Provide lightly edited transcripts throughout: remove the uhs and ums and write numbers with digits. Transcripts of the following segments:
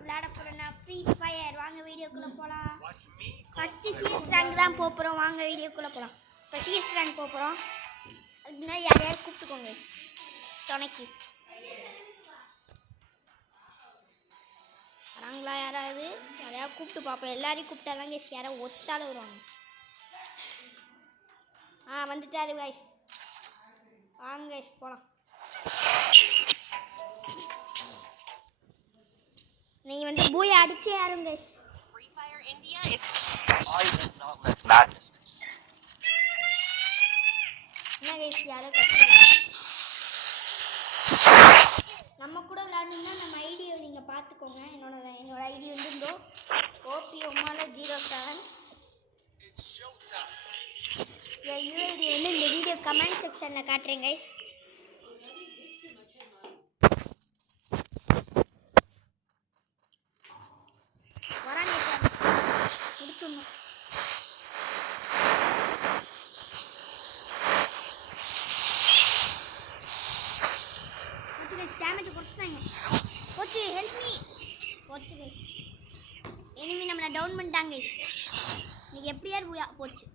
விளையாட போகிறோன்னா free fire. வாங்க வீடியோக்குள்ளே போகலாம். ஃபஸ்ட்டு சிஎஸ் ரேங்க் தான் போகிறோம். வாங்க வீடியோக்குள்ளே போகலாம். இப்போ சிஎஸ் ரேங்க் போகிறோம். அதுக்கு முன்னாடி யாரையாவது கூப்பிட்டுக்கோங்க துணைக்கு. வராங்களா யாராவது? யாரையாவது கூப்பிட்டு பார்ப்போம். எல்லாரையும் கூப்பிட்டா தாங்க யாராவது ஒத்தாலும் வருவாங்க. வந்துட்டாரு கைஸ். வாங்க கைஸ் போகலாம். நீ வந்து பூயை அடிச்சே யாரும் guys. Free Fire India is I will not let madness. என்ன கைஸ் யாரோ நம்ம கூட விளையாடணும்னா நம்ம ஐடியை நீங்கள் பார்த்துக்கோங்க. என்னோட ஐடி வந்து OP0707. என் யூஐடி வந்து இந்த வீடியோ கமெண்ட் செக்ஷனில் காட்டுறேன் கைஸ். வராங்க முடிச்சுடணும். டேமேஜ் குறைச்சிட்டாங்க. போச்சு ஹெல்ப் மீ. போச்சு கைஸ். எனிமி நம்மளை டவுன் பண்ணிட்டாங்க கைஸ். இன்னைக்கு எப்படியா போச்சு.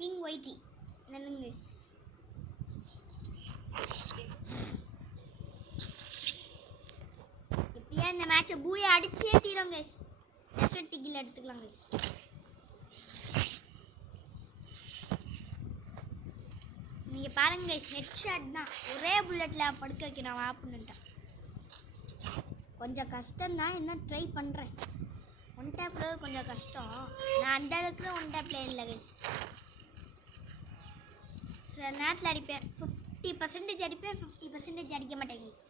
கிங் ஒயிட்டி நல்லுங்க கைஸ். எப்படியா இந்த மேட்சை பூயை அடிச்சே தீரும் கைஸ். டெசர்ட் டிகில் எடுத்துக்கலாம் கைஸ். நீங்கள் பாருங்க கைஸ், ஹெட் ஷாட் தான். ஒரே புல்லட்டில் படுக்க வைக்கிறேன் ஆப்புன்னுட்டேன். கொஞ்சம் கஷ்டம்தான், என்ன ட்ரை பண்ணுறேன். ஒன் டேப்பில் கொஞ்சம் கஷ்டம். நான் அந்த அளவுக்கு ஒன் டேப்பில் இல்லை கைஸ். சில நேரத்தில் அடிப்பேன். 50% அடிப்பேன், 50% அடிக்க மாட்டேன் கைஸ்.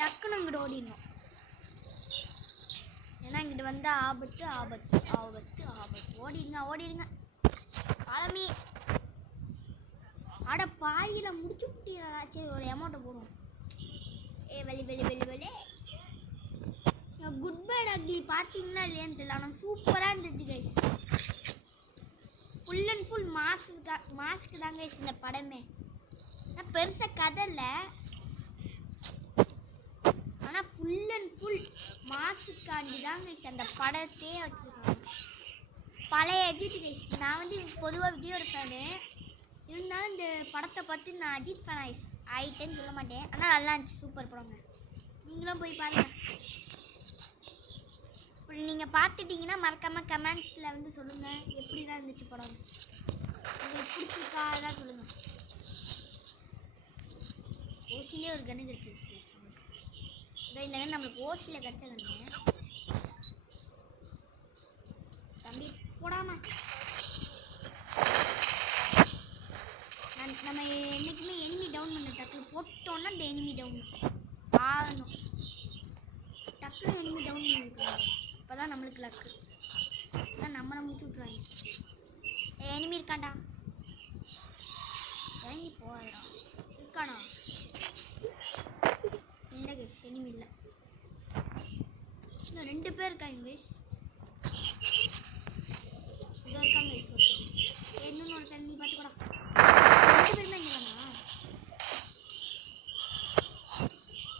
டக்குன்னு இங்கிட்ட ஓடிடணும். ஏன்னா இங்கிட்ட வந்தால் ஆபத்து ஆபத்து ஆபத்து ஆபத்து. ஓடிடுங்க பழமி. அட பாயில முடிச்சு புட்டிடா. சரி ஒரு அமௌண்ட்டை போடுவோம். வெளி குட் பை அக்லி பார்த்தீங்கன்னா இல்லையான்னு தெரியல, ஆனால் சூப்பராக இருந்துச்சு guys. Full and full mask தாங்க கைஸ் இந்த படமே. ஆனால் பெருசாக கதை இல்லை, ஆனால் ஃபுல் அண்ட் ஃபுல் மாசுக்காண்டி தான் கைஸ் அந்த படத்தையே வச்சுருக்காங்க. பழைய அஜித் கைஸ். நான் வந்து பொதுவாக விஜயோட ஃபேனு இருந்தாலும் இந்த படத்தை பார்த்து நான் அஜித் ஃபேன் ஆயிட்டேன்னு சொல்ல மாட்டேன். ஆனால் நல்லா இருந்துச்சு, சூப்பர் படங்க. நீங்களும் போய் பாருங்கள். இப்படி நீங்கள் பார்த்துட்டிங்கன்னா மறக்காமல் கமெண்ட்ஸில் வந்து சொல்லுங்கள் எப்படி தான் இருந்துச்சு படம். உங்களுக்கு பிடிச்சிருக்கா அதெல்லாம் சொல்லுங்கள். ஓசிலே ஒரு கன்று கிடச்சிருக்கு. இந்த கன்று நம்மளுக்கு ஓசியில் கிடச்ச கன்று. தம்பி போடாமல் நம்ம என்றைக்குமே எனிமி டவுன் பண்ண டக்குனு போட்டோன்னா இந்த எனிமி டவுன் ஆகணும். டக்குனு எனிமி டவுன் பண்ணிருக்கோம். இப்போ தான் நம்மளுக்கு லக்கு. ஆனால் நம்மளை முடிச்சு விட்ருவாங்க. எனிமி இருக்காண்டா, இறங்கி போகிறா. இருக்கானா? இல்லை கைஸ், எனிமி இல்லை. இன்னும் 2 பேர் இருக்காங்க கைஸ். இதோ இருக்காங்க கைஸ். இன்னொன்று ஒரு தண்ணி பார்த்துக்கூடா. 2 பேர் தான் இங்கேதானா?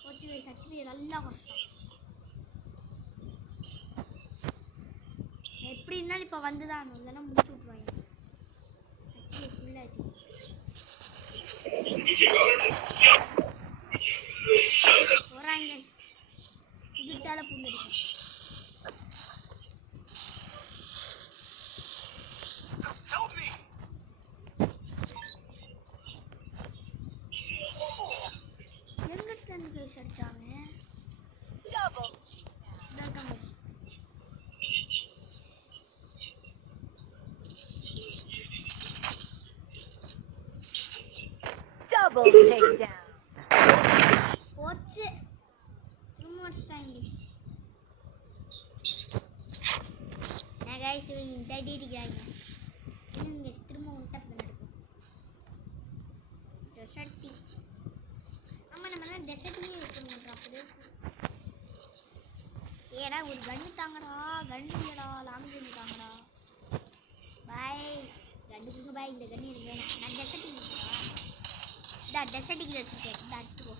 போச்சு கைஸ். ஹெச்பி நல்லா கஷ்டம். எப்படி இருந்தாலும் இப்போ வந்து தான் இல்லைன்னா முடிச்சு விட்ருவாங்க. ஹெச்பி ஃபுல்லாகிட்டு போகிறாங்க கைஸ். இதுட்டால பூந்தடிக்கும். எங்கிட்ட இருந்து கைஸ் அடிச்சாங்க. Double takedown. போச்சு. திரும்ப அடிச்சிட்டாங்க கைஸ். இவங்க தட்டி அடிக்கிறாங்க. இன்னும் கைஸ் திரும்ப ஒன்ட்டா நடக்கும். டெசர்ட்டி. ஆமாம், நம்ம டெசர்ட்லேயே யூஸ் பண்ண மாட்டோம். அப்படி ஏடா ஒரு கன்று தாங்கடா. கன் டெசர்ட்டிங்கில் வச்சுருக்கேன். இந்த அடுத்துக்கோ.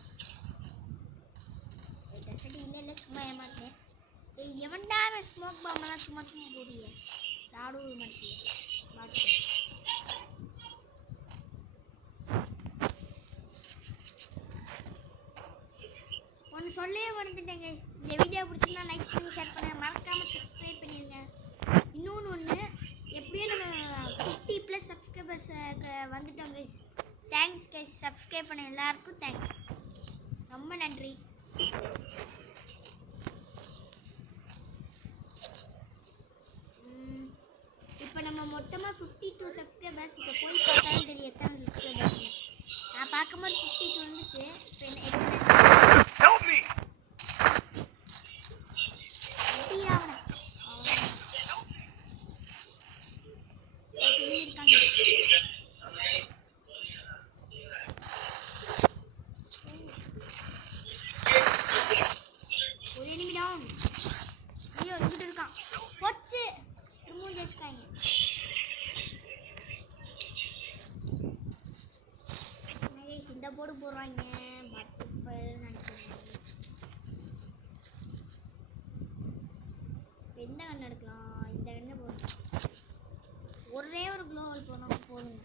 டெசர்ட்டிங்கில் இல்லை, சும்மா ஏமாத்தேன். எவன்டா ஸ்மோக் பாம்பெல்லாம் சும்மா சும்மா போடிய ஆடு மாட்டேன். ஒன்று சொல்லவே மறந்துட்டேங்க. இந்த வீடியோ பிடிச்சிருந்தா லைக் பண்ணி ஷேர் பண்ணுங்கள், மறக்காமல் சப்ஸ்கிரைப் பண்ணிடுங்க. இன்னொன்று எப்படியும் நம்ம 50+ சப்ஸ்கிரைபர்ஸ் வந்துட்டோம் கைஸ். தேங்க்ஸ் கைஸ், சப்ஸ்கிரைப் பண்ண எல்லாருக்கும் தேங்க்ஸ், ரொம்ப நன்றி. இப்போ நம்ம மொத்தமாக 52 சப்ஸ்கிரைபர்ஸ். இப்போ போய் பார்த்தாலும் தெரியும் எத்தனை சப்ஸ்கிரைபர்ஸ். நான் பார்க்கும்போது 52 இருந்துச்சு. இப்போ என்ன ஒரு நிமிடம். ஐயோ இங்கிட்டு இருக்கான். போச்சு, திரும்பவும் ஜெயிச்சிட்டாங்க. இந்த போர்டு போடுறாங்க நினைக்கிறேன். எந்த கண் எடுக்கலாம்? இந்த கண்ணை போடணும். ஒரே ஒரு க்ளோவல் போனோம் போதுங்க.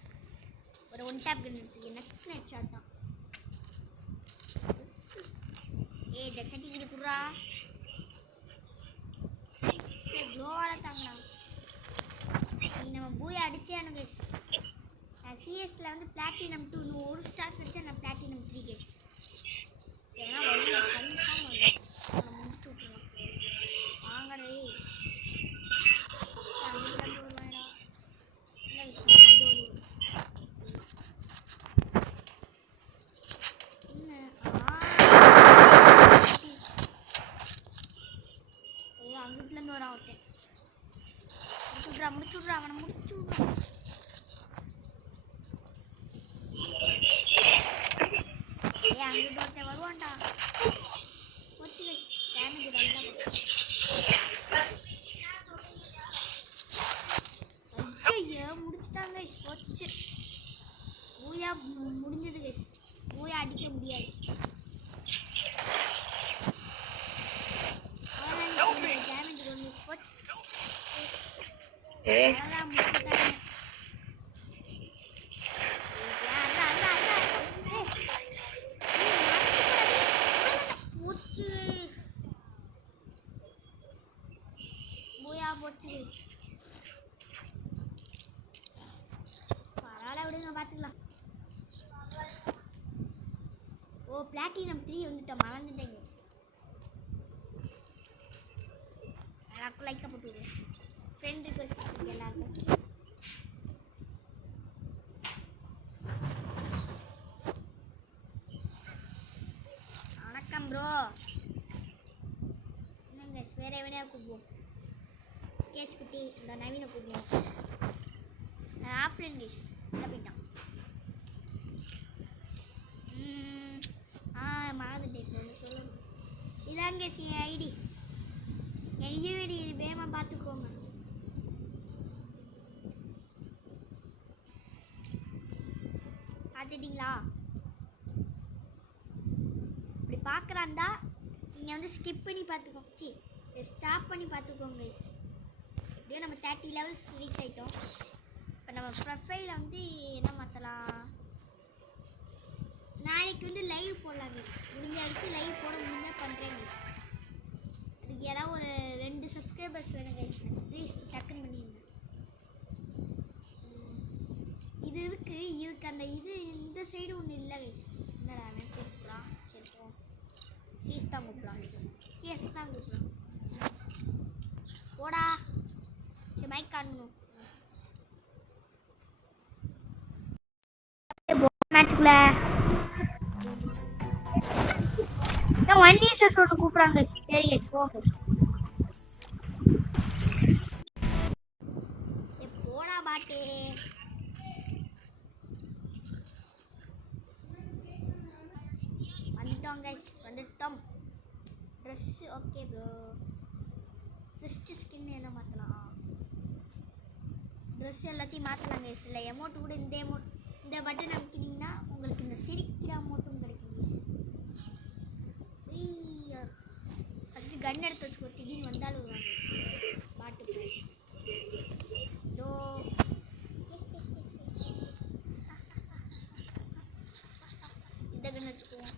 ஒரு 1 டேப் கன் எடுத்துக்க. நெக்ஸ்ட் ஷாட் தான். டெசர்ட்டிங் இருக்குறா. க்ளோவால் தாங்கண்ணா. நீ நம்ம பூயை அடிச்சே அனுங்க. நான் சிஎஸ்ல வந்து பிளாட்டினம் 2 இன்னும் ஒரு ஸ்டார் வச்சா நான் பிளாட்டினம் 3 கேஸ். ஏன்னா கன்ஃபார்ம் வந்து முடிச்சு விட்டுருலாம். வாங்கடே அங்கிட்டுலேருந்து வரான் ஒருத்தன். முடிச்சுட்றா அவனை முடிச்சுட்றா. அங்கிட்டு ஒருத்தன் வருவான்டா. போச்சு டேமேஜ் நல்லா ஐயோ முடிச்சுட்டாங்க. போச்சு, பூயா முடிஞ்சது கைஸ். பூயா அடிக்க முடியாது. டேமேஜ் ஒன்று போச்சு. அதான் முடிச்சுட்டாங்க. போச்சு பரவாயில்ல, விடுங்க பார்த்துக்கலாம். ஓ பிளாட்டினம் 3 வந்துட்டோம், மறந்துட்டேங்க. எல்லாருக்கும் லைக்காக போட்டு விடுங்க. ஃப்ரெண்ட் ரிக்வெஸ்ட் கொடுத்துருங்க எல்லாருக்கும். வணக்கம் ப்ரோ. என்னங்க வேற எவனையா கூப்பிடுவோம். கேச் குட்டி இந்த நவீன கூப்பிடுவோம். ஆஃப்லைன் கேஸ் என்ன போயிட்டான். மறந்துட்டேன் சொல்லணும். இதான் கேஸ் என் ஐடி. என் ஐடி வேகமாக பார்த்துக்கோங்க. பார்த்துட்டிங்களா? இப்படி பார்க்குறாந்தா நீங்கள் வந்து ஸ்கிப் பண்ணி பார்த்துக்கோங்க. சி ஸ்டாப் பண்ணி பார்த்துக்கோங்க கைஸ். எப்படியோ நம்ம 30 லெவல்ஸ் ரீச் ஆகிட்டோம். இப்போ நம்ம ப்ரொஃபைலில் வந்து என்ன மாற்றலாம்? நாளைக்கு வந்து லைவ் போடலாம் கைஸ். முடிஞ்ச வரைக்கும் லைவ் போட முடிஞ்சால் பண்ணுறேன் கைஸ். அதுக்கு ஏதாவது ஒரு 2 சப்ஸ்கிரைபர்ஸ் வேணும் கைஸ். ப்ளீஸ் டக்குன்னு பண்ணிடுங்க. இது இருக்குது, இதுக்கு அந்த இந்த சைடு ஒன்று இல்லை கைஸ். என்னடா கூப்பிடலாம். சரி போ, சிஎஸ் தான் கூப்பிடலாம். சிஎஸ் தான் கூப்பிடலாம். போடா மைக் காணணும். மேட்ச்க்குள்ள 1 வீசஸ் ஒன்று கூப்பிட்றாங்க. சரி கைஸ் போங்க. போடா பாட்டே. வந்துட்டோம் கைஸ், வந்துட்டோம். Dress okay bro. First skin என்ன மாற்றலாம்? ட்ரெஸ் எல்லாத்தையும் மாற்றலாம் கைஸ். இல்லை எமௌண்ட் கூட இந்த பட்டன் அமைக்கினீங்கன்னா உங்களுக்கு இந்த சிரிக்க அடிக்கிறா மட்டும் கிடைக்கும் guys. ஃபஸ்ட்டு கன் எடுத்து வச்சுக்கோ, திடீர்னு வந்தாலும் வருவாங்க பாட்டு போய். இதோ இந்த கன் எடுத்துக்குவோம்.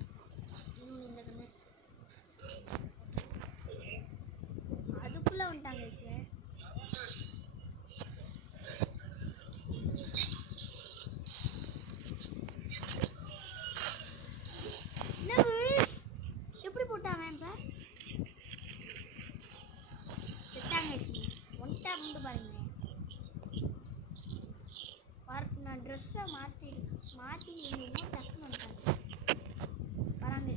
இன்னொன்று இந்த கன்று. அதுக்குள்ளே வந்துட்டாங்க சார். எப்படி போட்டாங்க இப்போ செட்டாங்க ஒன் டேப் வந்து பாருங்க. நான் ட்ரெஸ்ஸை மாற்றி இருந்தீங்கன்னா டக்குன்னு வந்துட்டாங்க.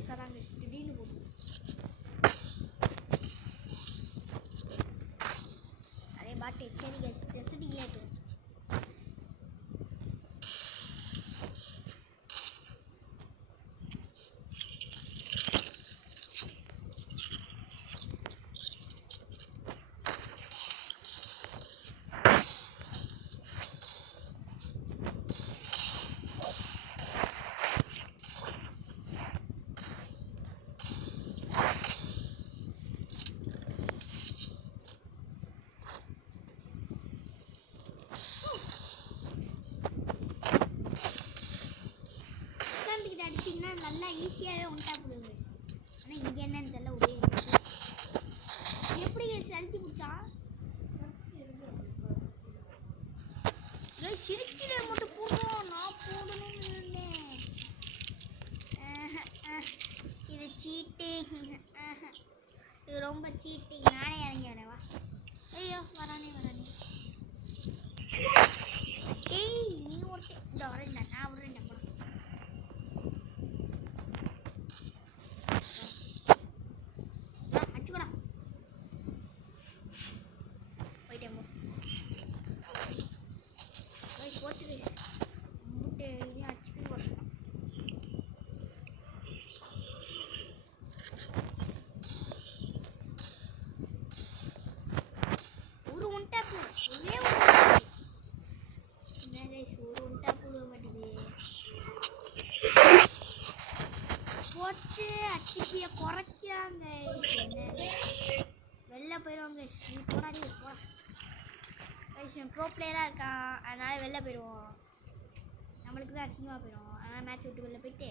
வராங்க திடீர்னு போட்டு அதே பாட்டு சரி ட்ரெஸ் அடிக்கல. அடிச்சிங்கன்னா நல்லா ஈஸியாகவே உண்டா போடுங்க. ஆனால் இங்கே என்னன்னு தெரியல, ஒரே எப்படி செலுத்தி பிடிச்சா சிரிக்கிற மட்டும் போடுவோம். நான் போடணும்னு இருந்தேன். இது சீட்டிங், இது ரொம்ப சீட்டிங். நானே இறங்கி வரேன். ஐயோ வரானே. ஏய் நீ ஒருத்தர் இந்த வரேன்டா, நான் வரேன்டா. அச்சிப்பியை குறைக்கிறாங்க. வெளில போயிடுவாங்க. நீ போராடி ப்ரோ பிளேயராக இருக்கான், அதனால் வெளில போயிடுவோம். நம்மளுக்கு தான் அசிங்கமாக போயிடும். அதனால் மேட்ச் விட்டு வெளில போயிட்டு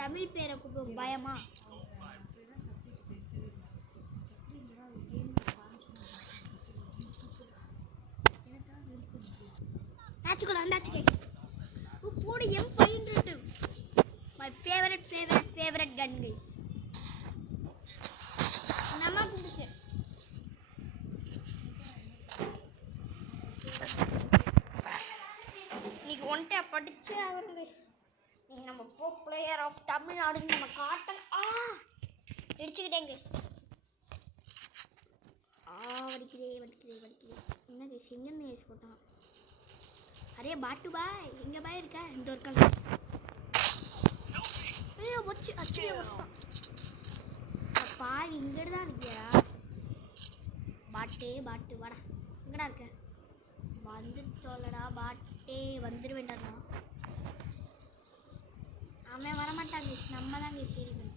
தமிழ் பேரை கூப்பிடுவோம். பயமா மேட்சுக்குள்ள வந்தாச்சு கைஸ். போடு M500. My favorite gun guys. நம்ம புடிச்சு இன்னைக்கு ஒன்டே படிச்சு ஆகணும் guys. இன்னைக்கு நம்ம ப்ரோ பிளேயர் ஆஃப் தமிழ்நாடுன்னு நம்ம காட்டன். இடிச்சுக்கிட்டேன் guys. வடிக்குதே. என்ன guys எங்கன்னு guys போட்டான். அரே பாட்டு பாய் எங்க பாய் இருக்க? இந்த ஒரு guys. ஐயோ வச்சு அச்சுல வச்சான். பாவி இங்கட தான் இருக்கியா? பாட்டே வாடா. எங்கடா இருக்க? வந்து சொல்லடா பாட்டே. வந்துருவேண்டா. அவன் வர மாட்டாங்க. நம்ம தான் இங்கே சரி பண்ணி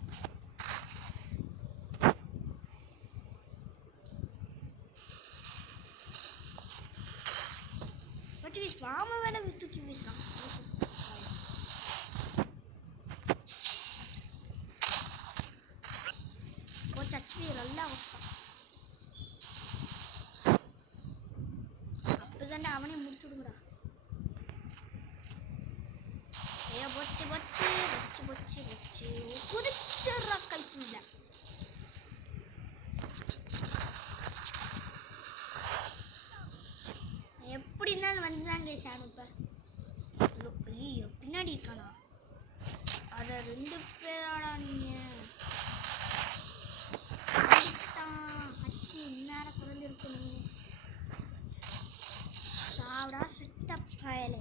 வச்சு மாமா வேலை தூக்கி வீசுறான். HP நல்லா வச்சான். அப்பதானே அவனே முடிச்சு விடுங்கடா. ஏ பொச்சு குதிச்சுடுறா கைக்குள்ள. எப்படி இருந்தாலும் வந்துதாங்க சார். இப்போ ஐயோ பின்னாடி இருக்கானா? அட 2 பேராடா நீங்க. இந்நேரம் குறைஞ்சிருக்கணும். சாவடா சித்தப்பயலே.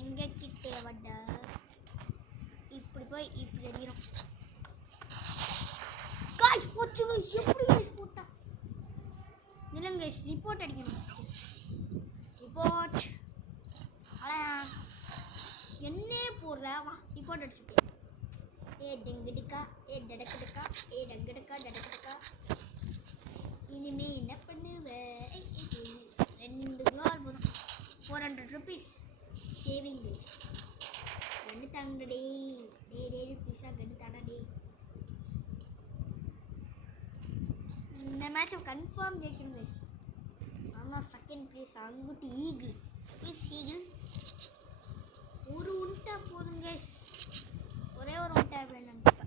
எங்க கிட்டே வட்டா இப்படி போய் இப்படி அடிக்கிறோம். காய்ஸ் போச்சு. எப்படி காய்ஸ் போட்டா? இல்லைங்க ரிப்போர்ட் அடிக்கணும். ரிப்போர்ட் என்ன போடுற வா நீ போட்டு அடிச்சுட்டேன். ஏ டெங்கடிக்கா ஏ டடக்கடுக்கா ஏ டங்கடுக்கா டடக்கடுக்கா. இனிமே என்ன பண்ணுவ? 2 குளோவால் போதும். 400 rupees சேவிங் டேஸ். கண்டு தாங்க டே ருபீஸா கண்டு தாடா டே. இந்த மேட்சை கன்ஃபார்ம் ஜெயிக்கணும் கைஸ். ஆனால் செகண்ட் பிளேஸ் அங்குட்டு ஈகிள். ப்ளீஸ் ஈகிள் ஒரு உண்டா போதும் கைஸ். ஒரே ஒரு உண்டா வேணும் இப்போ.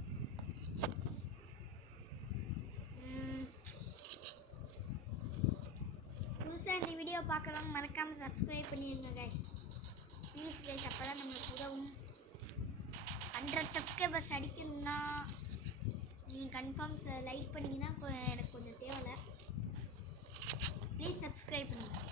புதுசாக இந்த வீடியோ பார்க்குறவங்க மறக்காமல் சப்ஸ்கிரைப் பண்ணிடுங்க கைஸ். ப்ளீஸ் கைஸ், அப்போ தான் நம்மளுக்கு உதவும். 100 சப்ஸ்கிரைபர்ஸ் அடிக்கணும்னா நீங்கள் கன்ஃபார்ம் லைக் பண்ணிங்கன்னா எனக்கு கொஞ்சம் தேவையில்லை. ப்ளீஸ் சப்ஸ்கிரைப் பண்ணுங்கள்.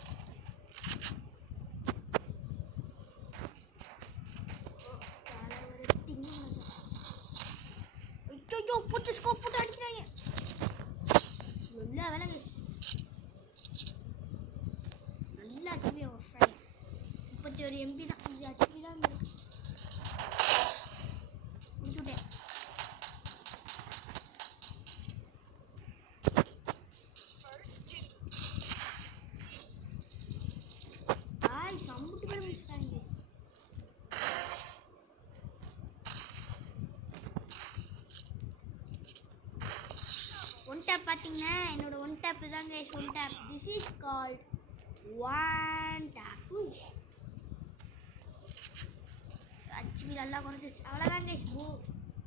ஐயோ போட்டு ஸ்கோப் போட்டு அடிக்கிறாங்க. நல்ல வேலை கைஸ். நல்லா அடிச்சுவே ஒரு 31 MB தான். இது அடிச்சுவே தான் இருக்கு. முடிச்சுட்டேன். சம்புட்டு பேர் முடிச்சிட்டாங்க. ஒன் டேப் பார்த்தீங்கன்னா என்னோட ஒன் டேப் தான் guys. One tap this is called one tap. அச்சுவி நல்லா குறைச்சிச்சு. அவ்வளோதான் கைஸ்.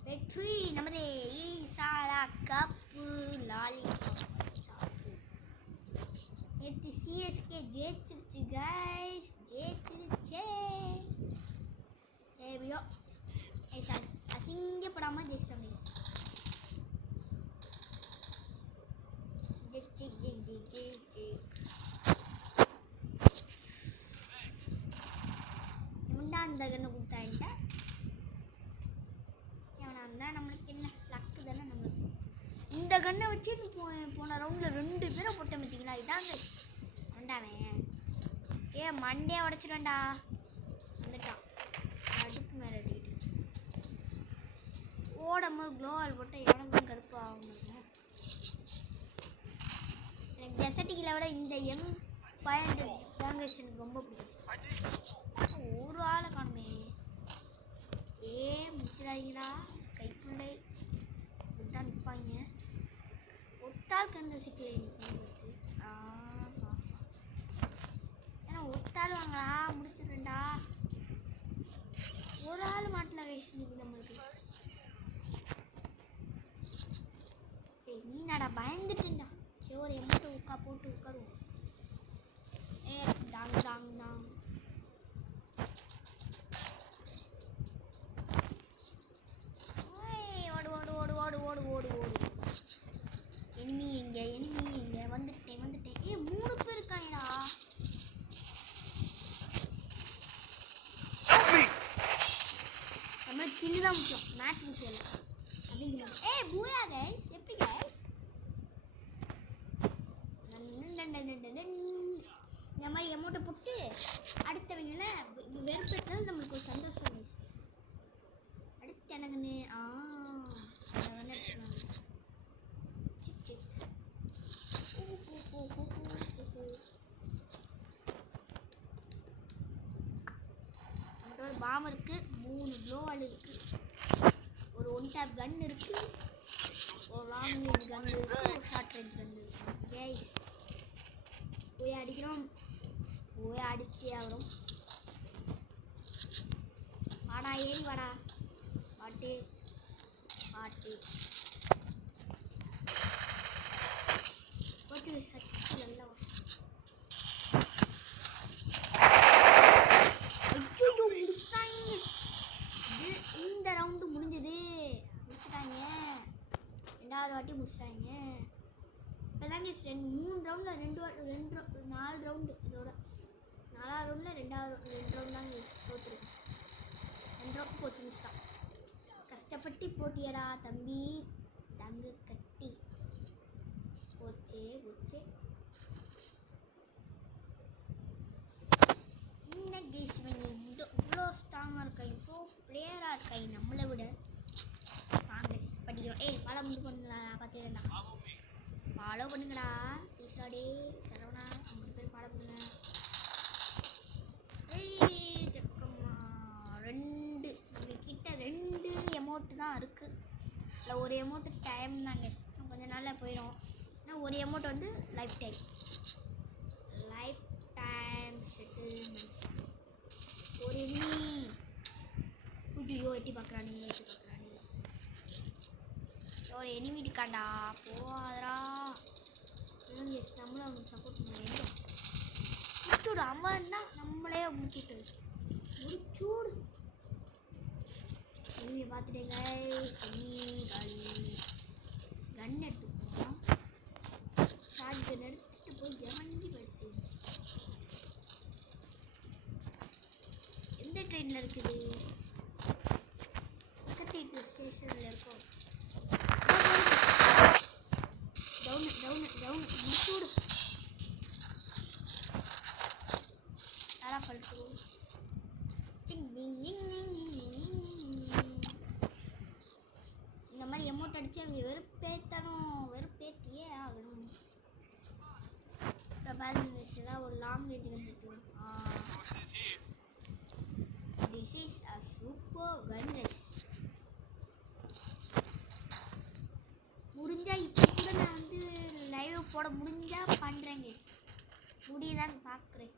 வெற்றி நமதே. ஈசாலா கப்பு லாலிபாப். நேற்று சிஎஸ்கே ஜெயிச்சிருச்சு கைஸ். ஜெயிச்சிருச்சே. எப்படியோ அசிங்கப்படாமல் ஜெயிச்சிட்டோம் கைஸ். எவன்டா அந்த கண்ணை கொடுத்தான்ட்ட? எவனா இருந்தால் நம்மளுக்கு என்ன லக்கு தானே நம்மளுக்கு. இந்த கண்ணை வச்சு போன ரவுண்டில் 2 பேரை போட்ட மாட்டீங்களா? இதாங்க வேண்டாவேன். ஏ மண்டே உடச்சிடுவேன்டா. வந்துட்டான் அடுப்பு மேலே ஏறிக்கிட்டு. ஓடும்போது க்ளோவால் போட்டால் எவனுக்கும் கருப்பு ஆகும். எனக்கு டெசர்ட்டிக்கில் விட இந்த M500 லாங்குவேஜ் எனக்கு ரொம்ப பிடிக்கும். ஒரு ஆளை காணுமே. ஏ முடிச்சிடாதீங்களா கைக்குள்ளே தான் நிற்பாங்க. ஒத்தாள் கந்த சிக்கல ஏன்னா ஒத்தாள் வாங்களா முடிச்சிடுறேன்டா. ஒரு ஆள் மாட்டல கைஸ் இன்னைக்கு நம்மளுக்கு. ஏய் நீ நாடா பயந்துட்டேன்டா. சரி ஒரு எம்மட்டை போட்டு உட்காருவோம். ஏ டாங் டாங் டாங். ஓடு ஓடு ஓடு ஓடு ஓடு ஓடு ஓடு. எனிமி எங்க வந்துட்டேன். ஏ 3 பேர் இருக்காங்கடா. நம்ம கில்லு தான் முக்கியம், மேட்ச் முக்கியம் இல்லை அப்படிங்கிறது. ஏ பூயா கைஸ். எப்படி கைஸ் இந்த மாதிரி அமௌண்ட்டை போட்டு அடுத்தவங்கள வெறுப்பேற்றது நம்மளுக்கு ஒரு சந்தோஷம் கைஸ். அடுத்து எனக்குன்னு ஒரு பாம் இருக்கு, 3 க்ளோவால் இருக்கு, ஒரு ஒன் டேப் கன் இருக்கு, ஒரு லாங் ரேஞ்ச் கன் இருக்கு, ஒரு ஷார்ட் ரேஞ்ச் கன் இருக்கு. கைஸ் போய் அடிக்கிறோம். போய் அடிச்சே ஆகிறோம். வாடா ஏறி வாடா. பாட்டு பாட்டு போச்சு சச்சு நல்லா. ஐயோ முடிச்சுட்டாங்க. இந்த ரவுண்டு முடிஞ்சது. முடிச்சுட்டாங்க. 2வது வாட்டி முடிச்சுட்டாங்க. இப்போதாங்க 3 ரவுண்டில் 4 ரவுண்டு. இதோட 4வது ரவுண்டில் 2 ரவுண்ட் தாங்க தோற்றுருக்கு. 2 ரவுண்ட் போச்சு மிஸ் தான். கஷ்டப்பட்டு போட்டியடா தம்பி. தங்க கட்டி போச்சே. என்ன கேஸ் இவங்க இவ்வளோ ஸ்ட்ராங்காக இருக்கா? வந்து லைஃப் டைம் செட்டில்மெண்ட். ஒரு எண்ணி ஐயோ எட்டி பார்க்குறானே ஒரு எனிமி இருக்காண்டா போவாதரா. நம்மளும் அவனுக்கு சப்போர்ட் பண்ண முடிச்சுடு. அவன் தான் நம்மளே முடிச்சுட்டு முடிச்சூடு. எனிமியை பார்த்துட்டேங்க. கன் எடுத்துக்கோம். ஷார்ட் கன் எடுத்துட்டு போய் இறங்கி போயிடுச்சு. எந்த ட்ரெயினில் இருக்குது? பக்கத்து ஸ்டேஷனில் இருக்கும். டவுன் முடிச்சூடு. நல்லா பழுத்து இந்த மாதிரி எமௌண்ட் அடிச்சு அவங்க வெறுப்பேற்றியே ஆகணும். இப்போ பாருங்க ஏதாவது ஒரு லாங் ரேஞ்ச் கண்டுபிடிக்கும். This is a super gun guys. முடிஞ்சா இப்போ கூட நான் வந்து லைவ் போட முடிஞ்சா பண்ணுறேன் கைஸ். முடியதான்னு பார்க்குறேன்.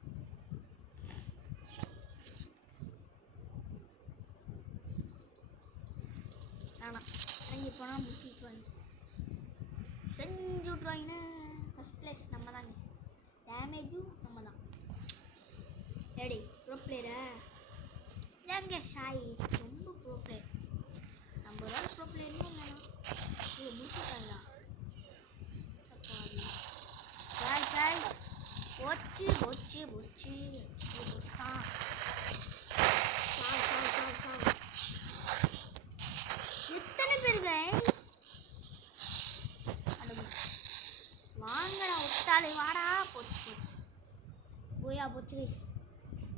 ஆனால் இறங்கி போனால் முடிச்சு விட்ருவாங்க. செஞ்சு விட்ருவாங்கன்னா ஃபஸ்ட் ப்ளேஸ் நம்ம தான் கைஸ். டேமேஜும் நம்ம தான். ஏடி ப்ரோ பிளேயரா இதாங்க ஷாய் ரொம்ப ப்ரோ பிளேயர். நம்ம ஒரு ப்ரோ பிளேயர்னு முடிச்சுட்டாங்களா? போச்சு எத்தனை பேர் கைஸ்? வாங்கடா ஒத்தாலே வாடா. போச்சு போயா போச்சு கைஸ்.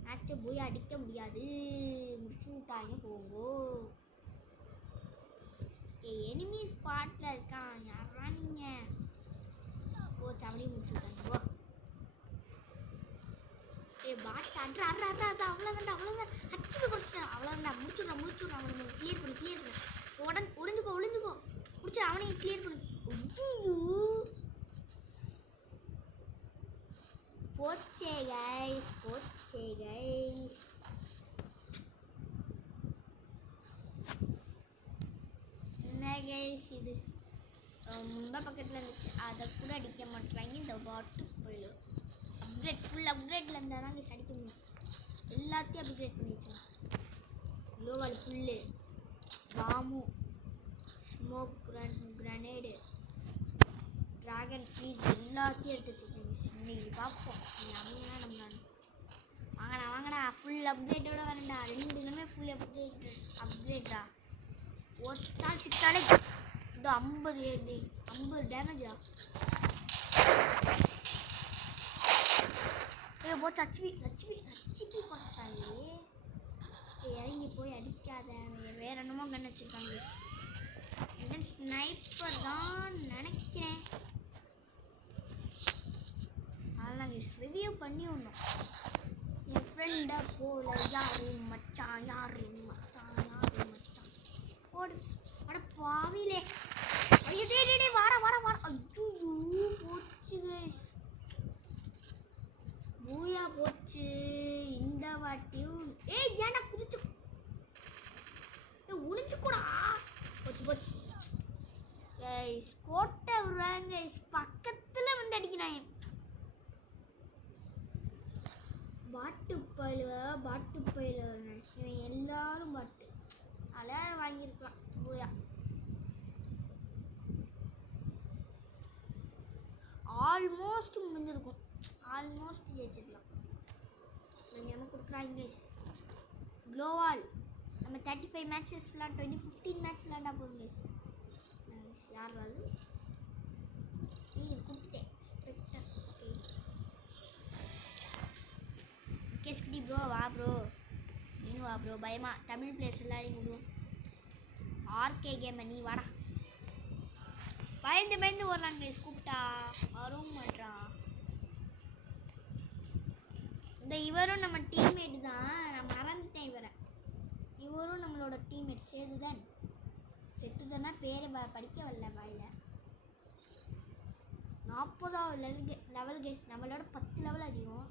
மேட்சை போய் அடிக்க முடியாது. முடிச்சு விட்டாங்க போங்கோ. எனிமி ஸ்பாட்டில் இருக்கான். யாரா நீங்கள்? போச்சு அப்படியே முடிச்சு விட்டாங்க. போ பாட்டு அவ்வளோதான் அச்சுக்கு குறைச்சிட்டேன். அவ்வளோதான் முடிச்சுடுறான். அவனை கிளியர் பண்ணு. ஒளிஞ்சுக்கோ முடிச்சு அவனையும் கிளியர் பண்ணு. போச்சே கைஸ். என்ன கைஸ் இது ரொம்ப பக்கத்தில் இருந்துச்சு. அதை கூட அடிக்க மாட்டேறாங்க இந்த பாட்டு போயிடும். ஃபுல் அப்கிரேடில் இருந்தால் தான் கைஸ் அடிக்க முடியும். எல்லாத்தையும் அப்கிரேட் பண்ணி வச்சேன். Gloo wall full bomb smoke grenade dragon freeze எல்லாத்தையும் எடுத்து வச்சுருக்கேன். இன்னைக்கு பார்ப்போம். அப்படின்னா நம்ம வாங்கடா ஃபுல் அப்கிரேட்டோட வரேன்டா. 2 கனுமே ஃபுல் அப்கிரேட்டா. ஒத்தால் சிக்காலே இது 50 டேமேஜா. போச்சு ஹச்பி கொஸ்டாலே. இறங்கி போய் அடிக்காத. வேற என்னமோ கன் வச்சிருக்காங்க. ஸ்னைப்பர் தான் நினைக்கிறேன். அதெல்லாம் ரிவ்யூ பண்ணி விடணும். என் ஃப்ரெண்டை போல யாரு மச்சான் போடு. அட பாவிலே வாடா. ஐயோ போச்சு கைஸ். பூயா போச்சு இந்த வாட்டியும். ஏன்டா குதிச்சு உளிஞ்சுக்கூடா. போச்சு கைஸ். கோட்டை விடுறாங்க கைஸ். பக்கத்தில் வந்து அடிக்கிறாங்க. பாட்டு பயில இவன் எல்லாரும் பாட்டு. அதெல்லாம் வாங்கியிருக்கலாம். பூயா ஆல்மோஸ்ட் முடிஞ்சிருக்கும். ஆல்மோஸ்ட் ஜெயிச்சிருக்கலாம். நம்ம கொடுக்குறாங்க கைஸ். க்ளோவால் நம்ம 35 மேட்சஸ் விளாண்டோம். 15 மேட்ச் விளாண்டா போதும் கைஸ். யார் அது? நீங்கள் கூப்பிட்டேன். கேஸ்குட்டி ப்ரோ வா ப்ரோ. நீனும் வா ப்ரோ. பயமா தமிழ் பிளேயர்ஸ் எல்லாரையும் விடுவோம். ஆர்கே கேமை நீ வாடா. பயந்து ஓடுறாங்க கைஸ். கூப்பிட்டா வரவும் மாட்டான். இந்த இவரும் நம்ம டீம்மேட் தான். நான் மறந்துட்டேன் இவரை. இவரும் நம்மளோட டீம்மேட் செத்துதானா பேரை படிக்க வரல வாயில். 40வது லெவல் கைஸ். நம்மளோட 10 லெவல் அதிகம்.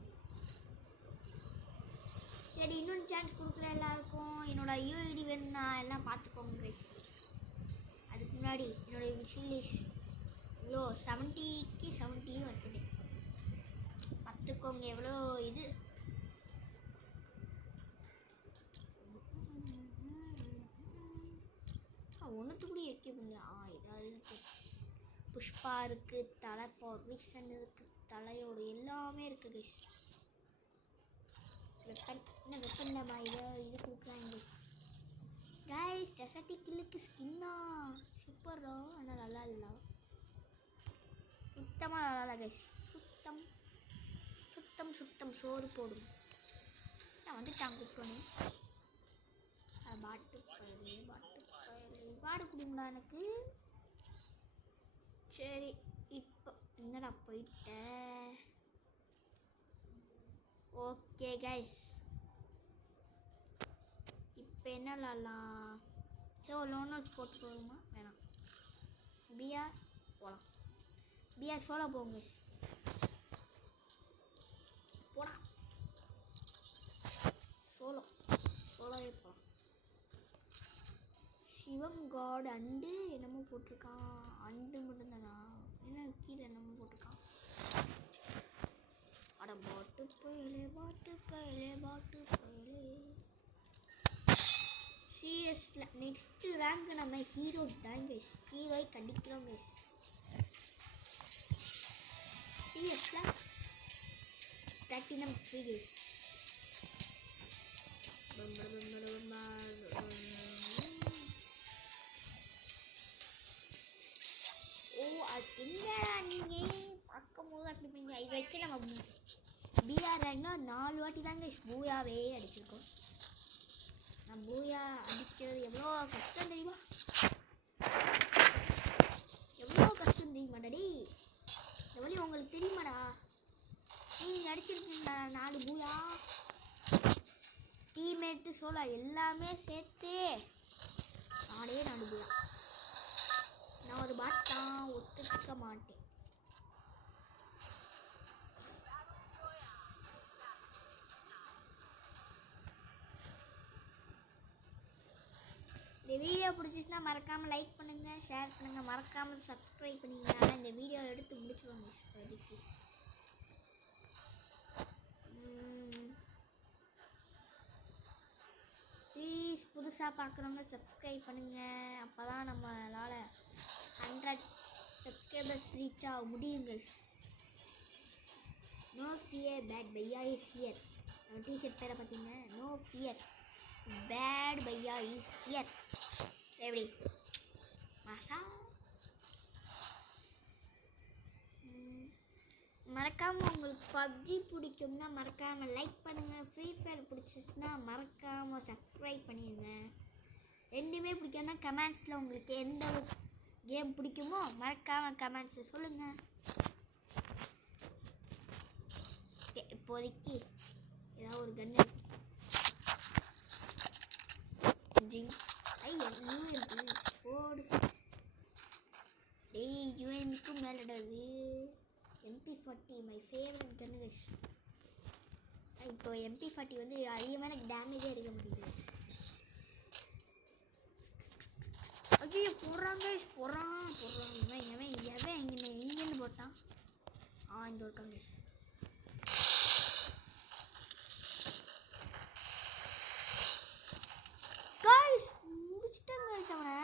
சரி, இன்னொன்று சான்ஸ் கொடுக்குற எல்லாருக்கும் என்னோட யூஐடி வேணும்னா எல்லாம் பார்த்துக்கோங்க கைஸ். அதுக்கு முன்னாடி என்னோட விசிலிஸ் இவ்வளோ 70க்கு 70 வந்துட்டேன். பார்த்துக்கோங்க எவ்வளோ இது. ஒன்றுத்து கூட எக்கே பண்ணல. ஏதாவது இருக்குது. புஷ்பா இருக்குது, தலை ஃபார் ரீசன் இருக்குது, தலையோட எல்லாமே இருக்குது கைஸ். வெப்பன் என்ன வெப்பனில் பாயில இது கொடுக்குறாங்க கைஸ். டெசர்ட்டி கில்லுக்கு ஸ்கின்னா சூப்பரோ. ஆனால் நல்லா இல்லை, சுத்தமாக நல்லா இல்லை கைஸ். சுத்தம் சுத்தம் சுத்தம் சோறு போடும். நான் வந்துட்டாங்க கூப்பிட்டோன்னே. பாட்டு பாடு குடிங்களா எனக்கு. சரி, இப்போ என்னடா போயிட்ட. ஓகே கைஸ், இப்போ என்ன விளாட்லாம். சரி, ஒரு லோனல்ஸ் போட்டு போகுமா? வேணாம், பிஆர் போகலாம். பிஆர் சோலோ போங்க கைஸ். போடா சோலோவே போகலாம். சிவம் காட் அண்டு என்னமோ போட்டிருக்கான். அண்டு மட்டும்தானா? என்ன கீழே என்னமோ போட்டிருக்கான். அட பாட்டு பயலே சிஎஸ்ல நெக்ஸ்ட் ரேங்க் நம்ம ஹீரோ தான் கைஸ். ஹீரோயை கண்டிக்கிறோம் கைஸ். சிஎஸ்ல platinum 3 guys. என்னடா நீங்கள் பார்க்கும் போது அப்படி பண்ணீங்க. இதை வச்சு நம்ம பிஆர் ரேங்க்னா 4 வாட்டி தாங்க பூயாவே அடிச்சிருக்கோம். நான் பூயா அடிக்கிறது எவ்வளோ கஷ்டம் தெரியுமா? எவ்வளோ கஷ்டம் தெரியுமாடா? எவ்வளோ உங்களுக்கு தெரியுமாடா? நீங்கள் அடிச்சிருக்கீங்களா 4 பூயா? டீம்மேட்டு சோலா எல்லாமே சேர்த்து 4 பூயா. நான் ஒரு பாட் தான், ஒத்துக்க மாட்டேன். இந்த வீடியோ பிடிச்சிச்சுன்னா மறக்காமல் லைக் பண்ணுங்கள், ஷேர் பண்ணுங்கள், மறக்காமல் சப்ஸ்கிரைப் பண்ணிங்க. ஆனால் இந்த வீடியோ எடுத்து முடிச்சுவாங்க இப்போதைக்கு. ப்ளீஸ் புதுசாக பார்க்குறவங்க சப்ஸ்கிரைப் பண்ணுங்கள். அப்போ தான் நம்மளால் 100 சப்ஸ்கிரைபர்ஸ் ரீச் ஆக முடியுங்க. No fear Bad Bhaiya is here. நம்ம டிஷர்ட் பேரை பார்த்தீங்க. No fear Bad Bhaiya is here. எப்படி மாசா? மறக்காமல் உங்களுக்கு பப்ஜி பிடிக்கும்னா மறக்காமல் லைக் பண்ணுங்கள். ஃப்ரீ ஃபயர் பிடிச்சிச்சுன்னா மறக்காமல் சப்ஸ்கிரைப் பண்ணிடுங்க. ரெண்டுமே பிடிக்கும்னா கமெண்ட்ஸில் உங்களுக்கு எந்த கேம் பிடிக்குமோ மறக்காமல் கமெண்ட்ஸில் சொல்லுங்கள். இப்போதைக்கு ஏதாவது ஒரு கன்று ஜிங் யூஎன் போடு. டேய் யூஎனுக்கும் மேலடாது. MP40 my favourite gun guys. இப்போ MP40 வந்து அதிகமான டேமேஜே எடுக்க முடியுது. ஐயோ போடுறாங்க கைஸ், போடுறான் எவன் எங்கேருந்து போட்டான்? இந்த ஒரு கைஸ். கைஸ் முடிச்சிட்டேன் கைஸ். அவனை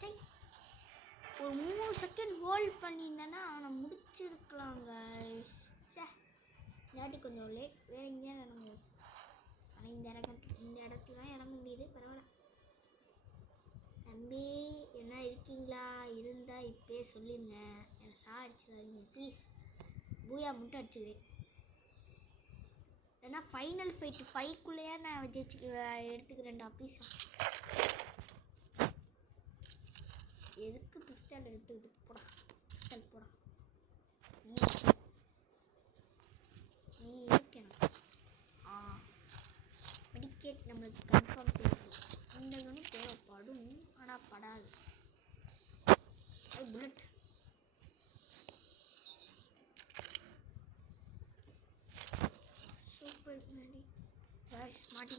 சரி ஒரு 3 செகண்ட் ஹோல்ட் பண்ணியிருந்தேன்னா அவனை முடிச்சிருக்கலாம் கைஸ். சே இல்லாட்டி கொஞ்சம் லேட். வேறு எங்கேயா இறங்குவோம். ஆனால் இந்த இடத்துல தான் இறங்க முடியுது. பரவாயில்ல தம்பி, என்ன இருக்கீங்களா? இருந்தால் இப்போயே சொல்லிடுங்க. எனக்கு அடிச்சிடாதீங்க ப்ளீஸ். பூயா மட்டும் அடிச்சுக்கிறேன். ஏன்னா ஃபைனல் ஃபைட்டு 5க்குள்ளேயே நான் எடுத்துக்கிறேன்டா ப்ளீஸ். எதுக்கு பிஸ்டல் எடுத்துக்கிட்டு போடா. பிஸ்டல் போடா. நீ இருக்கணும். மெடிக்கேட் நம்மளுக்கு கன்ஃபார்ம் தேவை. இந்த கணும் தேவைப்படும், ஆனால் படாது. புல்லட்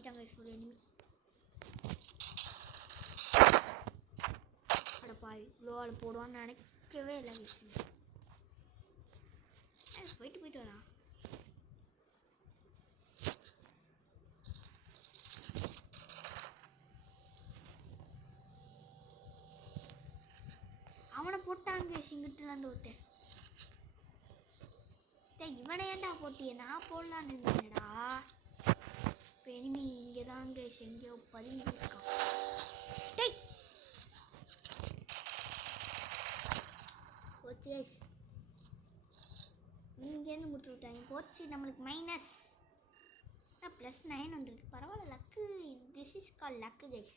அடிச்சிட்டாங்க ஒரு எனிமி. அடப்பாய் க்ளோவால் போடுவான்னு நினைக்கவே இல்லை கைஸ். போயிட்டு வரா. அவனை போட்டாங்க சிங்கிட்டுலேருந்து ஒருத்தன். இவனை ஏன்டா போட்டியே? நான் போடலான்னு இருந்தேன்டா. இப்போ எனிமி இங்கே தாங்க எங்கேயோ பதுங்கிருக்கான். டேய் போச்சு கைஸ். இங்கேருந்து முட்டு விட்டாங்க. போச்சு நம்மளுக்கு மைனஸ். +9 வந்துருக்கு. பரவாயில்ல luck. This is call luck guys.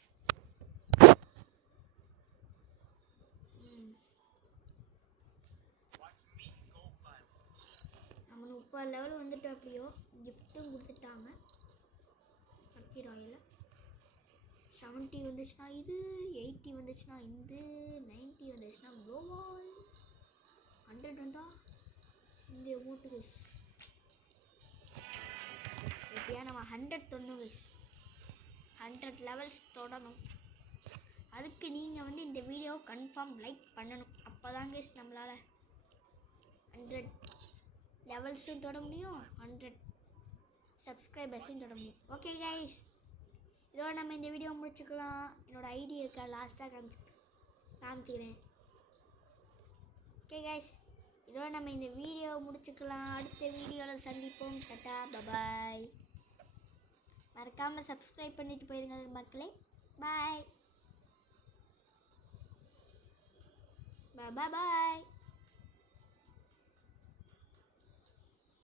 நம்ம 30 லெவல் வந்துட்டு அப்படியோ கிஃப்ட்டும் கொடுத்துட்டாங்க. லக்கி ராயில் 70 வந்துச்சுன்னா இது, 80 வந்துச்சுன்னா இந்த, 90 வந்துச்சுன்னா க்ளோவால், 100 வந்தால் இந்த அமௌண்ட்டு கைஸ். எப்படியா நம்ம 100 தொடணும் கைஸ். 100 லெவல்ஸ் தொடணும். அதுக்கு நீங்கள் வந்து இந்த வீடியோவை கன்ஃபார்ம் லைக் பண்ணணும். அப்போ தான் கைஸ் நம்மளால் 100 லெவல்ஸும் தொட முடியும், 100 சப்ஸ்கிரைபர்ஸையும் தொட முடியும். ஓகே கைஸ், இதோட நம்ம இந்த வீடியோ முடிச்சுக்கலாம். என்னோடய ஐடி இருக்கா லாஸ்ட்டாக காமிச்சிக்கிறேன். ஓகே கைஸ், இதோட நம்ம இந்த வீடியோ முடிச்சுக்கலாம். அடுத்த வீடியோவில் சந்திப்போம். டாடா பபாய். மறக்காமல் சப்ஸ்கிரைப் பண்ணிட்டு போயிருங்க மக்களே. பாய் பாய் பாய்.